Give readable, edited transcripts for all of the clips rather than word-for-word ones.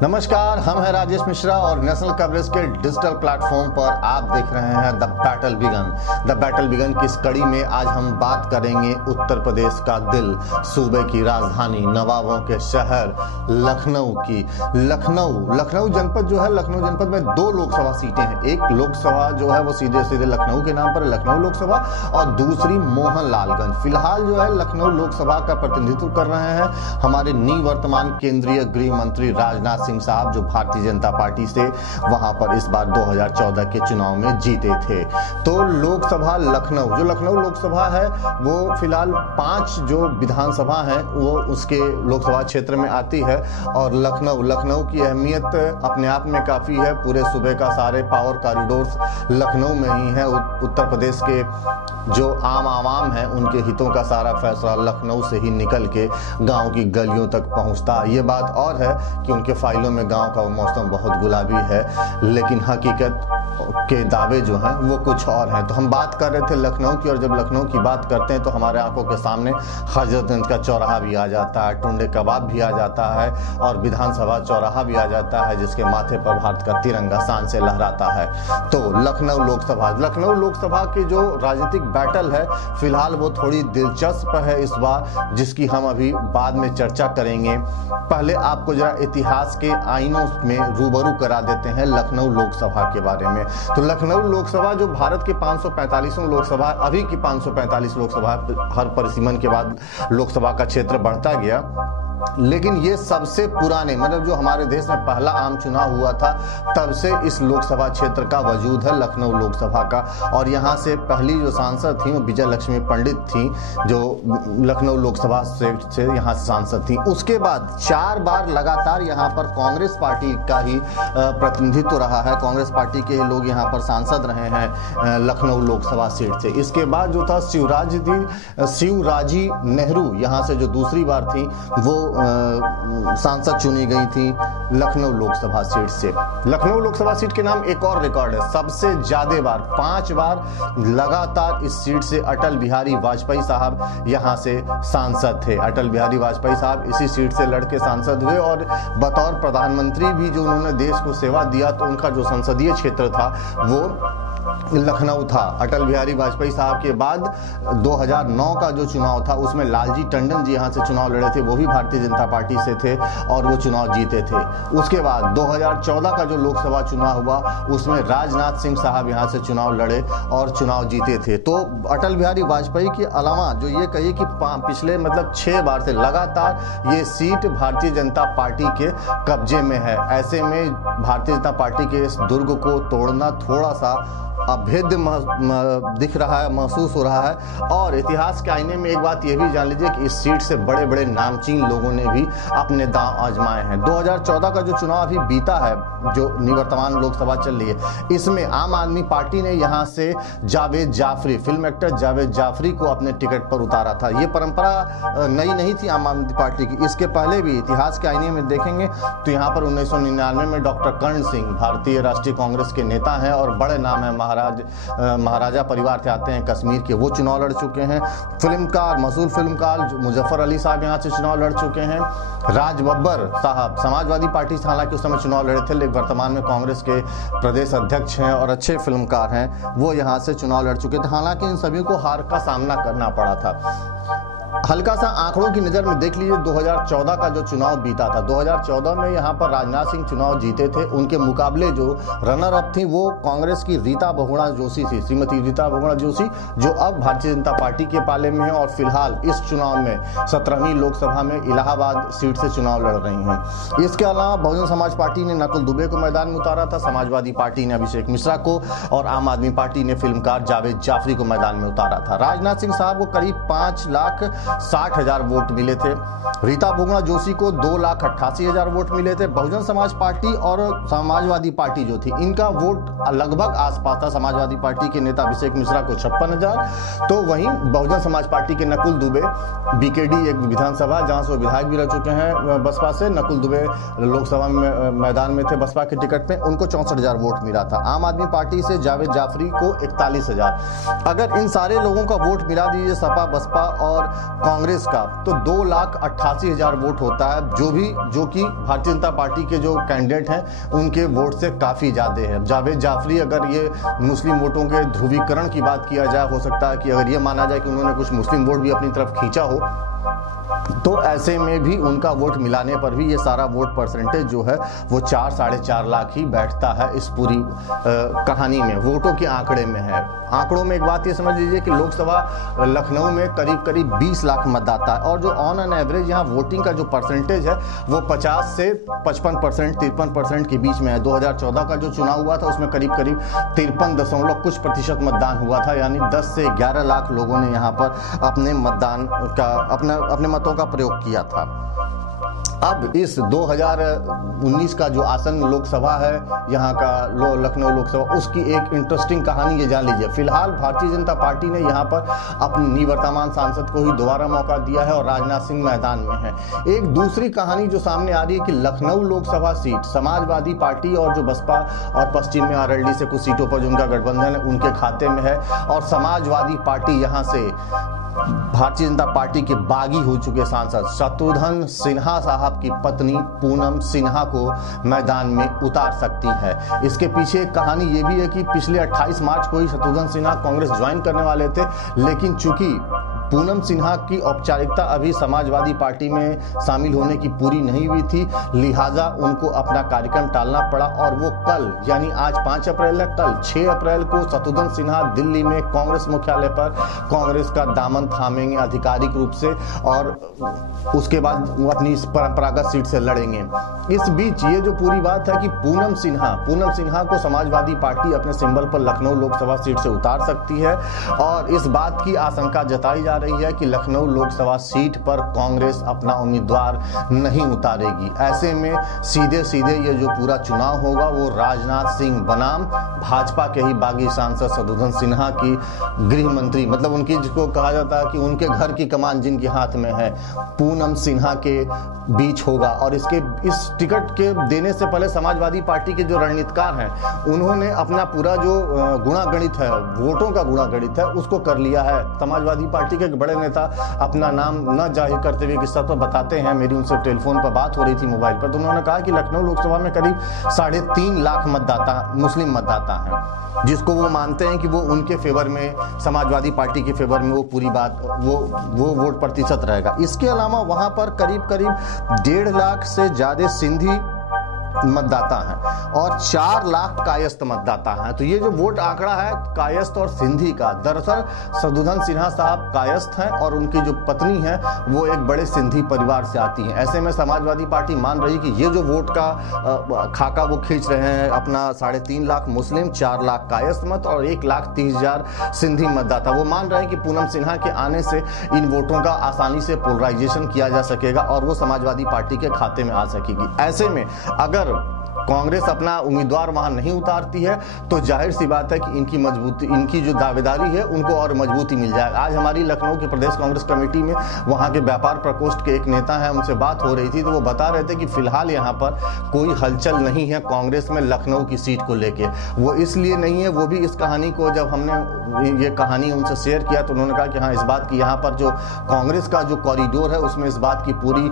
नमस्कार, हम हैं राजेश मिश्रा और नेशनल कवरेज के डिजिटल प्लेटफॉर्म पर आप देख रहे हैं the battle began. The battle began की इस कड़ी में आज हम बात करेंगे उत्तर प्रदेश का दिल, सूबे की राजधानी, नवाबों के शहर लखनऊ की। लखनऊ जनपद जो है, लखनऊ जनपद में 2 लोकसभा सीटें हैं। एक लोकसभा जो है वो सीधे सीधे लखनऊ के नाम पर लखनऊ लोकसभा, और दूसरी मोहनलालगंज। फिलहाल जो है लखनऊ लोकसभा का प्रतिनिधित्व कर रहे हैं हमारे निवर्तमान केंद्रीय गृह मंत्री राजनाथ सिंह साहब, जो भारतीय जनता पार्टी से वहां पर इस बार 2014 के चुनाव में जीते थे। तो लोकसभा लखनऊ, जो लखनऊ लोकसभा है वो फिलहाल 5 जो विधानसभा हैं वो उसके लोकसभा क्षेत्र में आती है। और लखनऊ की अहमियत अपने आप में काफी है। पूरे सूबे का सारे पावर कॉरिडोर्स लखनऊ में ही है। उत्तर प्रदेश के जो आम आवाम है उनके हितों का सारा फैसला लखनऊ से ही निकल के गांव की गलियों तक पहुंचता है। ये बात और है कि उनके फाइलों में गांव का मौसम बहुत गुलाबी है, लेकिन हकीकत के दावे जो हैं वो कुछ और हैं। तो हम बात कर रहे थे लखनऊ की, और जब लखनऊ की बात करते हैं तो हमारे आंखों के सामने हजरतगंज का चौराहा भी आ जाता है, टुंडे कबाब भी आ जाता है, और विधानसभा चौराहा भी आ जाता है जिसके माथे पर भारत का तिरंगा शान से लहराता है। तो लखनऊ लोकसभा की जो राजनीतिक बैटल है फिलहाल वो थोड़ी दिलचस्प है इस बार, जिसकी हम अभी बाद में चर्चा करेंगे। पहले आपको जरा इतिहास के आईनों में रूबरू करा देते हैं लखनऊ लोकसभा के बारे में। तो लखनऊ लोकसभा जो भारत के 545वां लोकसभा, अभी की 545 लोकसभा, हर परिसीमन के बाद लोकसभा का क्षेत्र बढ़ता गया, लेकिन ये सबसे पुराने, मतलब जो हमारे देश में पहला आम चुनाव हुआ था तब से इस लोकसभा क्षेत्र का वजूद है लखनऊ लोकसभा का। और यहाँ से पहली जो सांसद थी वो विजय लक्ष्मी पंडित थी, जो लखनऊ लोकसभा से यहाँ से सांसद थी। उसके बाद 4 बार लगातार यहाँ पर कांग्रेस पार्टी का ही प्रतिनिधित्व रहा है, कांग्रेस पार्टी के लोग यहाँ पर सांसद रहे हैं लखनऊ लोकसभा सीट से। इसके बाद जो था शिवराजी नेहरू यहाँ से जो दूसरी बार थी वो सांसद चुनी गई थी लखनऊ लोकसभा सीट से। लखनऊ लोकसभा सीट के नाम एक और रिकॉर्ड है, सबसे ज्यादा बार 5 बार लगातार इस सीट से अटल बिहारी वाजपेयी साहब यहां से सांसद थे। अटल बिहारी वाजपेयी साहब इसी सीट से लड़के सांसद हुए, और बतौर प्रधानमंत्री भी जो उन्होंने देश को सेवा दिया, तो उनका जो संसदीय क्षेत्र था वो लखनऊ था। अटल बिहारी वाजपेयी साहब के बाद 2009 का जो चुनाव था उसमें लालजी टंडन जी यहाँ से चुनाव लड़े थे, वो भी भारतीय जनता पार्टी से थे और वो चुनाव जीते थे। उसके बाद 2014 का जो लोकसभा चुनाव हुआ उसमें राजनाथ सिंह साहब यहाँ से चुनाव लड़े और चुनाव जीते थे। तो अटल बिहारी वाजपेयी के अलावा जो ये कहिए कि पिछले 6 बार से लगातार ये सीट भारतीय जनता पार्टी के कब्जे में है। ऐसे में भारतीय जनता पार्टी के इस दुर्ग को तोड़ना थोड़ा सा अभेद्य दिख रहा है, महसूस हो रहा है। और इतिहास के आईने में एक बात यह भी जान लीजिए कि इस सीट से बड़े बड़े नामचीन लोगों ने भी अपने दांव आजमाए हैं। 2014 का जो चुनाव अभी बीता है, जो निवर्तमान लोकसभा चल रही है, इसमें आम आदमी पार्टी ने यहाँ से जावेद जाफरी, फिल्म एक्टर जावेद जाफरी को अपने टिकट पर उतारा था। ये परंपरा नई नहीं थी आम आदमी पार्टी की, इसके पहले भी इतिहास के आईने में देखेंगे तो यहाँ पर 1999 में डॉक्टर कर्ण सिंह भारतीय राष्ट्रीय कांग्रेस के नेता हैं और बड़े नाम है, महाराजा परिवार से आते हैं कश्मीर के, वो चुनाव लड़ चुके हैं। फिल्मकार, मशहूर फिल्मकार मुजफ्फर अली साहब यहाँ से चुनाव लड़ चुके हैं। राज बब्बर साहब समाजवादी पार्टी से हालांकि उस समय चुनाव लड़े थे, लेकिन वर्तमान में कांग्रेस के प्रदेश अध्यक्ष हैं और अच्छे फिल्मकार हैं, वो यहाँ से चुनाव लड़ चुके थे। हालांकि इन सभी को हार का सामना करना पड़ा था। हल्का सा आंकड़ों की नजर में देख लीजिए 2014 का जो चुनाव बीता था, 2014 में यहाँ पर राजनाथ सिंह चुनाव जीते थे। उनके मुकाबले जो रनर अप थी वो कांग्रेस की रीता बहुगुणा जोशी थी, श्रीमती रीता बहुगुणा जोशी, जो अब भारतीय जनता पार्टी के पाले में है और फिलहाल इस चुनाव में 17वीं लोकसभा में इलाहाबाद सीट से चुनाव लड़ रही हैं। इसके अलावा बहुजन समाज पार्टी ने नकुल दुबे को मैदान में उतारा था, समाजवादी पार्टी ने अभिषेक मिश्रा को, और आम आदमी पार्टी ने फिल्मकार जावेद जाफरी को मैदान में उतारा था। राजनाथ सिंह साहब को करीब 5 लाख 60,000 वोट मिले थे। रीता बहुगुणा जोशी को 2,88,000 वोट मिले थे। बहुजन समाज पार्टी और समाजवादी पार्टी जो थी, इनका वोट लगभग आसपास था। समाजवादी पार्टी के नेता अभिषेक मिश्रा को 56,000, तो वहीं बहुजन समाज पार्टी के नकुल दुबे, बीकेडी एक विधानसभा जहां से वो विधायक भी रह चुके हैं बसपा से, नकुल दुबे लोकसभा में मैदान में थे बसपा के टिकट पे, उनको 64,000 वोट मिला था। आम आदमी पार्टी से जावेद जाफरी को 41,000। अगर इन सारे लोगों का वोट मिला दीजिए सपा, बसपा और कांग्रेस का, तो 2,88,000 वोट होता है, जो कि भारतीय जनता पार्टी के जो कैंडिडेट हैं उनके वोट से काफी ज्यादा है। जावेद जाफरी, अगर ये मुस्लिम वोटों के ध्रुवीकरण की बात किया जाए, हो सकता है कि अगर ये माना जाए कि उन्होंने कुछ मुस्लिम वोट भी अपनी तरफ खींचा हो, तो ऐसे में भी उनका वोट मिलाने पर भी ये सारा वोट परसेंटेज जो है वो 4-4.5 लाख ही बैठता है इस पूरी कहानी में, वोटों के आंकड़े में है। आंकड़ों में एक बात ये समझ लीजिए कि लोकसभा लखनऊ में करीब 20 लाख मतदाता है, और जो ऑन एन एवरेज यहाँ वोटिंग का जो परसेंटेज है वो 50 से 55%, 53% के बीच में है। 2014 का जो चुनाव हुआ था उसमें करीब 53 कुछ प्रतिशत मतदान हुआ था, यानी 10 से 11 लाख लोगों ने यहाँ पर अपने मतदान का अपने मतों का प्रयोग किया था। अब इस 2019 का जो आसन्न लोकसभा है यहाँ का लखनऊ लोकसभा, उसकी एक इंटरेस्टिंग कहानी ये जान लीजिए। फिलहाल भारतीय जनता पार्टी ने यहाँ पर अपनी निवर्तमान सांसद को ही दोबारा मौका दिया है और राजनाथ सिंह मैदान में है। एक दूसरी कहानी जो सामने आ रही है कि लखनऊ लोकसभा सीट समाजवादी पार्टी और जो बसपा और पश्चिम में आरएलडी से कुछ सीटों पर जो उनका गठबंधन है उनके खाते में है, और समाजवादी पार्टी यहाँ से भारतीय जनता पार्टी के बागी हो चुके सांसद शत्रुघ्न सिन्हा साहब की पत्नी पूनम सिन्हा को मैदान में उतार सकती है। इसके पीछे एक कहानी ये भी है कि पिछले 28 मार्च को ही शत्रुघ्न सिन्हा कांग्रेस ज्वाइन करने वाले थे, लेकिन चूंकि पूनम सिन्हा की औपचारिकता अभी समाजवादी पार्टी में शामिल होने की पूरी नहीं हुई थी, लिहाजा उनको अपना कार्यक्रम टालना पड़ा, और वो कल यानी आज 5 अप्रैल है, कल 6 अप्रैल को शत्रुघ्न सिन्हा दिल्ली में कांग्रेस मुख्यालय पर कांग्रेस का दामन थामेंगे आधिकारिक रूप से, और उसके बाद वो अपनी परंपरागत सीट से लड़ेंगे। इस बीच ये जो पूरी बात है कि पूनम सिन्हा को समाजवादी पार्टी अपने सिंबल पर लखनऊ लोकसभा सीट से उतार सकती है, और इस बात की आशंका जताई जा रही है कि लखनऊ लोकसभा सीट पर कांग्रेस अपना उम्मीदवार नहीं उतारेगी। ऐसे में सीधे ये जो पूरा चुनाव होगा वो राजनाथ सिंह बनाम भाजपा के ही बागी सांसद शत्रुघ्न सिन्हा की गृह मंत्री, मतलब उनकी जिसको कहा जाता है कि उनके घर की कमान जिनके हाथ में है, पूनम सिन्हा के बीच होगा। और इस टिकट के देने से पहले समाजवादी पार्टी के जो रणनीतिकार हैं उन्होंने अपना पूरा जो गुणागणित है, वोटों का गुणागणित है, उसको कर लिया है। समाजवादी पार्टी के बड़े नेता अपना नाम न जाहिर करते हुए किस तरह बताते हैं, मेरी उनसे टेलीफोन पर बात हो रही थी मोबाइल पर, तो उन्होंने कहा कि लखनऊ लोकसभा में करीब 3.5 लाख मतदाता मुस्लिम मतदाता हैं, जिसको वो मानते हैं कि वो उनके फेवर में, समाजवादी पार्टी के फेवर में वो पूरी बात वो वोट प्रतिशत रहेगा। इसके अलावा वहां पर करीब 1.5 लाख से ज्यादा सिंधी मतदाता हैं और 4 लाख कायस्थ मतदाता हैं। तो ये जो वोट आंकड़ा है कायस्थ और सिंधी का, दरअसल शत्रुघ्न सिन्हा साहब कायस्थ हैं और उनकी जो पत्नी है वो एक बड़े सिंधी परिवार से आती हैं। ऐसे में समाजवादी पार्टी मान रही कि ये जो वोट का खाका वो खींच रहे हैं अपना 3.5 लाख मुस्लिम, 4 लाख कायस्थ मत और 1,30,000 सिंधी मतदाता, वो मान रहे हैं कि पूनम सिन्हा के आने से इन वोटों का आसानी से पोलराइजेशन किया जा सकेगा और वो समाजवादी पार्टी के खाते में आ सकेगी। ऐसे में अगर कांग्रेस अपना उम्मीदवार वहां नहीं उतारती है तो जाहिर सी बात है कि इनकी जो दावेदारी है उनको और मजबूती मिल जाएगा। आज हमारी लखनऊ के प्रदेश कांग्रेस कमेटी में वहां के व्यापार प्रकोष्ठ के एक नेता हैं, उनसे बात हो रही थी तो वो बता रहे थे कि फिलहाल यहाँ पर कोई हलचल नहीं है कांग्रेस में लखनऊ की सीट को लेके। वो इसलिए नहीं है, वो भी इस कहानी को जब हमने ये कहानी उनसे शेयर किया तो उन्होंने कहा कि हाँ, इस बात की यहाँ पर जो कांग्रेस का जो कॉरिडोर है उसमें इस बात की पूरी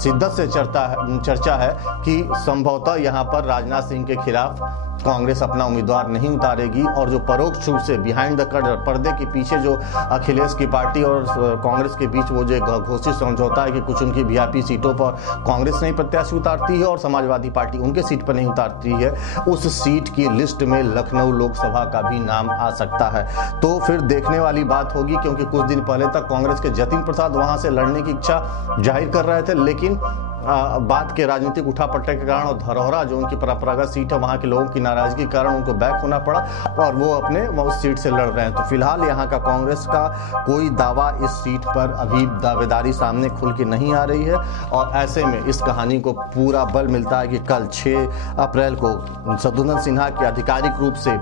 शिद्दत से चर्चा है कि संभवतः यहाँ पर राजनाथ सिंह के खिलाफ कांग्रेस अपना उम्मीदवार नहीं उतारेगी और जो परोक्ष रूप से बिहाइंड द कर्टन, पर्दे के पीछे जो अखिलेश की पार्टी और कांग्रेस के बीच वो जो घोषित समझौता है कि कुछ उनकी वीआईपी सीटों पर कांग्रेस नहीं प्रत्याशी उतारती है और समाजवादी पार्टी उनके सीट पर नहीं उतारती है, उस सीट की लिस्ट में लखनऊ लोकसभा का भी नाम आ सकता है। तो फिर देखने वाली बात होगी, क्योंकि कुछ दिन पहले तक कांग्रेस के जतिन प्रसाद वहां से लड़ने की इच्छा जाहिर कर रहे थे, लेकिन बात के राजनीतिक उठापटक के कारण और धरोहरा जो उनकी परंपरागत सीट है वहां के लोगों की नाराजगी के कारण उनको बैक होना पड़ा और वो अपने उस सीट से लड़ रहे हैं। तो फिलहाल यहाँ का कांग्रेस का कोई दावा इस सीट पर अभी दावेदारी सामने खुल के नहीं आ रही है और ऐसे में इस कहानी को पूरा बल मिलता है कि कल 6 अप्रैल को शत्रुघ्न सिन्हा के आधिकारिक रूप से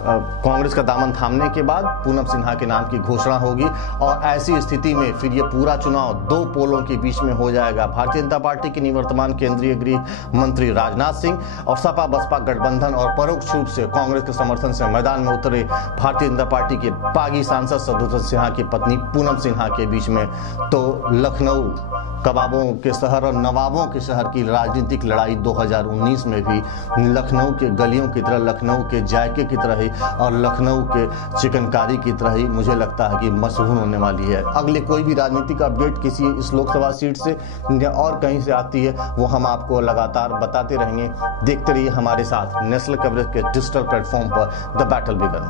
कांग्रेस का दामन थामने के बाद पूनम सिन्हा के नाम की घोषणा होगी और ऐसी स्थिति में फिर ये पूरा चुनाव 2 पोलों के बीच में हो जाएगा। भारतीय जनता पार्टी के निवर्तमान केंद्रीय गृह मंत्री राजनाथ सिंह और सपा बसपा गठबंधन और परोक्ष रूप से कांग्रेस के समर्थन से मैदान में उतरे भारतीय जनता पार्टी के बागी सांसद शत्रुघ्न सिन्हा की पत्नी पूनम सिन्हा के बीच में तो लखनऊ कबाबों के शहर और नवाबों के शहर की राजनीतिक लड़ाई 2019 में भी लखनऊ के गलियों की तरह, लखनऊ के जायके की तरह ही और लखनऊ के चिकनकारी की तरह ही मुझे लगता है कि मशहूर होने वाली है। अगले कोई भी राजनीतिक अपडेट किसी इस लोकसभा सीट से या और कहीं से आती है वो हम आपको लगातार बताते रहेंगे। देखते रहिए हमारे साथ नेशनल कवरेज के डिजिटल प्लेटफॉर्म पर द बैटल बिगन।